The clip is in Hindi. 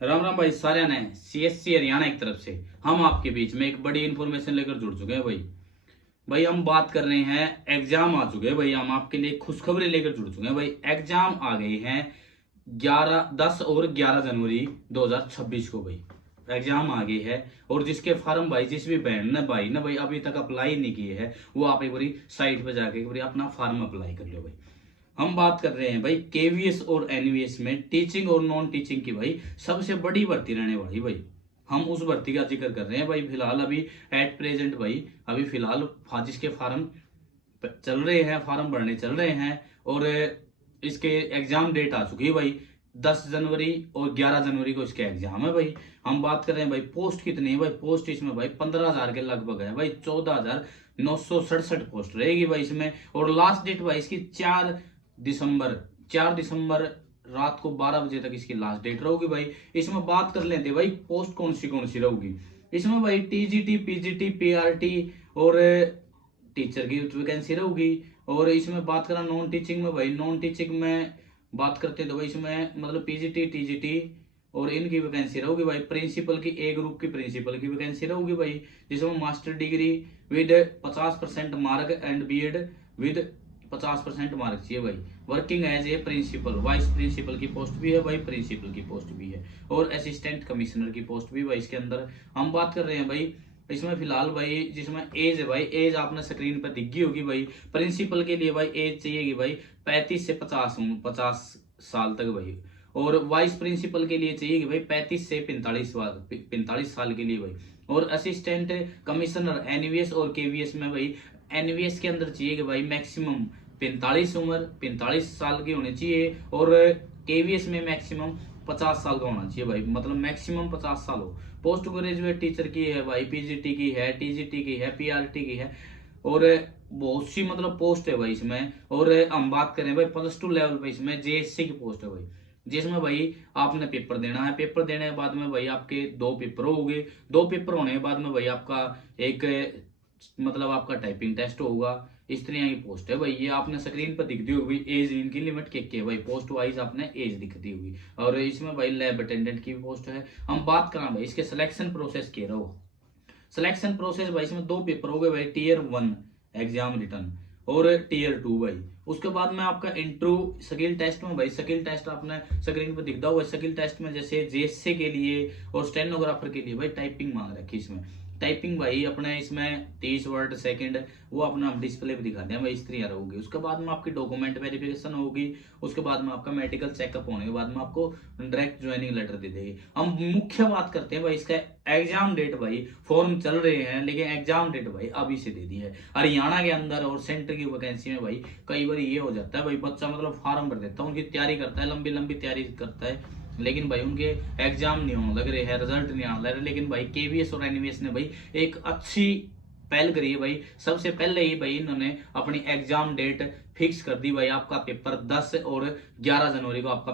राम राम भाई सारे ने सीएससी हरियाणा एक तरफ से हम आपके बीच में एक बड़ी इंफॉर्मेशन लेकर जुड़ चुके हैं भाई। भाई हम बात कर रहे हैं, एग्जाम आ चुके हैं भाई, हम आपके लिए खुशखबरी लेकर जुड़ चुके हैं भाई। एग्जाम आ गए हैं 10 और 11 जनवरी 2026 को भाई। एग्जाम आ गई है और जिसके फार्म भाई, जिस भी बहन ने भाई ना भाई अभी तक अप्लाई नहीं किए हैं, वो आप एक बारी साइट पर जाके एक बारी अपना फार्म अप्लाई कर लो भाई। हम बात कर रहे हैं भाई केवीएस और एनवीएस में टीचिंग और नॉन टीचिंग की भाई सबसे बड़ी भर्ती रहने वाली भाई। हम उस भर्ती का जिक्र कर रहे हैं भाई। फिलहाल अभी एट प्रेजेंट भाई, अभी फिलहाल जिसके फार्म चल रहे हैं, फार्म भरने चल रहे हैं और इसके एग्जाम डेट आ चुकी है भाई। 10 जनवरी और 11 जनवरी को इसके एग्जाम है भाई। हम बात कर रहे हैं भाई पोस्ट कितनी है भाई। पोस्ट इसमें भाई 15,000 के लगभग है भाई। 14,967 पोस्ट रहेगी भाई इसमें। और लास्ट डेट भाई इसकी 4 दिसंबर, 4 दिसंबर रात को 12 बजे तक इसकी लास्ट डेट रहेगी भाई। इसमें बात कर लेते भाई पोस्ट कौन सी रहेगी इसमें भाई। टीजीटी, पीजीटी, पीआरटी और टीचर की वैकेंसी रहेगी। और इसमें बात करा नॉन टीचिंग में भाई, नॉन टीचिंग में बात करते हैं तो भाई इसमें मतलब पीजीटी, टीजीटी और इनकी वैकेंसी रहेगी भाई। प्रिंसिपल की, ए ग्रुप की प्रिंसिपल की वैकेंसी रहेगी भाई, जिसमें master degree with 50% mark and BEd with 50% mark चाहिए भाई। Working as a principal, vice principal की पोस्ट भी है भाई, प्रिंसिपल की पोस्ट भी है और असिस्टेंट कमिश्नर की पोस्ट भी भाई इसके अंदर। हम बात कर रहे हैं भाई इसमें फिलहाल भाई, जिसमें एज है भाई, एज आपने स्क्रीन पर दिख गई होगी भाई। प्रिंसिपल के लिए भाई एज चाहिएगी भाई 35 से 50 साल तक भाई। और वाइस प्रिंसिपल के लिए चाहिए भाई 35 से 45 साल के लिए भाई। और असिस्टेंट कमिश्नर एनवीएस और केवीएस में भाई, एनवीएस के अंदर चाहिए कि भाई मैक्सिमम 45 साल की होनी चाहिए और केवीएस में मैक्सिमम 50 साल का होना चाहिए भाई। मतलब मैक्सिमम 50 साल हो। पोस्ट ग्रेजुएट टीचर की है भाई, पीजीटी की है, टीजीटी की है, पीआरटी की है और बहुत सी मतलब पोस्ट है भाई इसमें। और हम बात करें भाई +2 लेवल पे इसमें जेएससी की पोस्ट है भाई, जिसमें भाई आपने पेपर देना है। पेपर देने के बाद में भाई आपके 2 पेपर हो गए। 2 पेपर होने के बाद में भाई आपका एक मतलब आपका टाइपिंग टेस्ट होगा। इस तरह की पोस्ट है भाई। ये आपने स्क्रीन पर दिखती होगी। एज इनकी लिमिट के है भाई, पोस्ट वाइज आपने एज दिखती होगी। और इसमें भाई लैब अटेंडेंट की पोस्ट है। हम बात करें भाई इसके सिलेक्शन प्रोसेस के रहो। सिलेक्शन प्रोसेस भाई इसमें 2 पेपर हो गए भाई, टीयर 1 एग्जाम रिटर्न और टीयर 2 भाई। उसके बाद में आपका इंटरव्यू स्किल टेस्ट में भाई, स्किल टेस्ट आपने स्क्रीन पर दिखता होगा। स्किल टेस्ट में जैसे जेएससी के लिए और स्टेनोग्राफर के लिए भाई टाइपिंग मांग रखी इसमें। टाइपिंग भाई अपने इसमें 30 वर्ड सेकंड वो अपना हम डिस्प्ले पे दिखाते हैं भाई, इस तरह होगी। उसके बाद में आपकी डॉक्यूमेंट वेरिफिकेशन होगी। उसके बाद में आपका मेडिकल चेकअप होने के बाद में आपको डायरेक्ट ज्वाइनिंग लेटर दे देगी। हम मुख्य बात करते हैं भाई इसका एग्जाम डेट भाई। फॉर्म चल रहे हैं लेकिन एग्जाम डेट भाई अभी से दे दी है। हरियाणा के अंदर और सेंटर की वैकेंसी में भाई कई बार ये हो जाता है भाई, बच्चा मतलब फार्म भर देता है, उनकी तैयारी करता है, लंबी लंबी तैयारी करता है, लेकिन भाई उनके एग्जाम नहीं होने लग रहे हैं, रिजल्ट नहीं आने लग रहे। लेकिन भाई केवीएस और एनवीएस ने भाई एक अच्छी पहल करी है भाई। सबसे पहले ही भाई इन्होंने अपनी एग्जाम डेट फिक्स कर दी भाई। आपका पेपर 10 और 11 जनवरी को आपका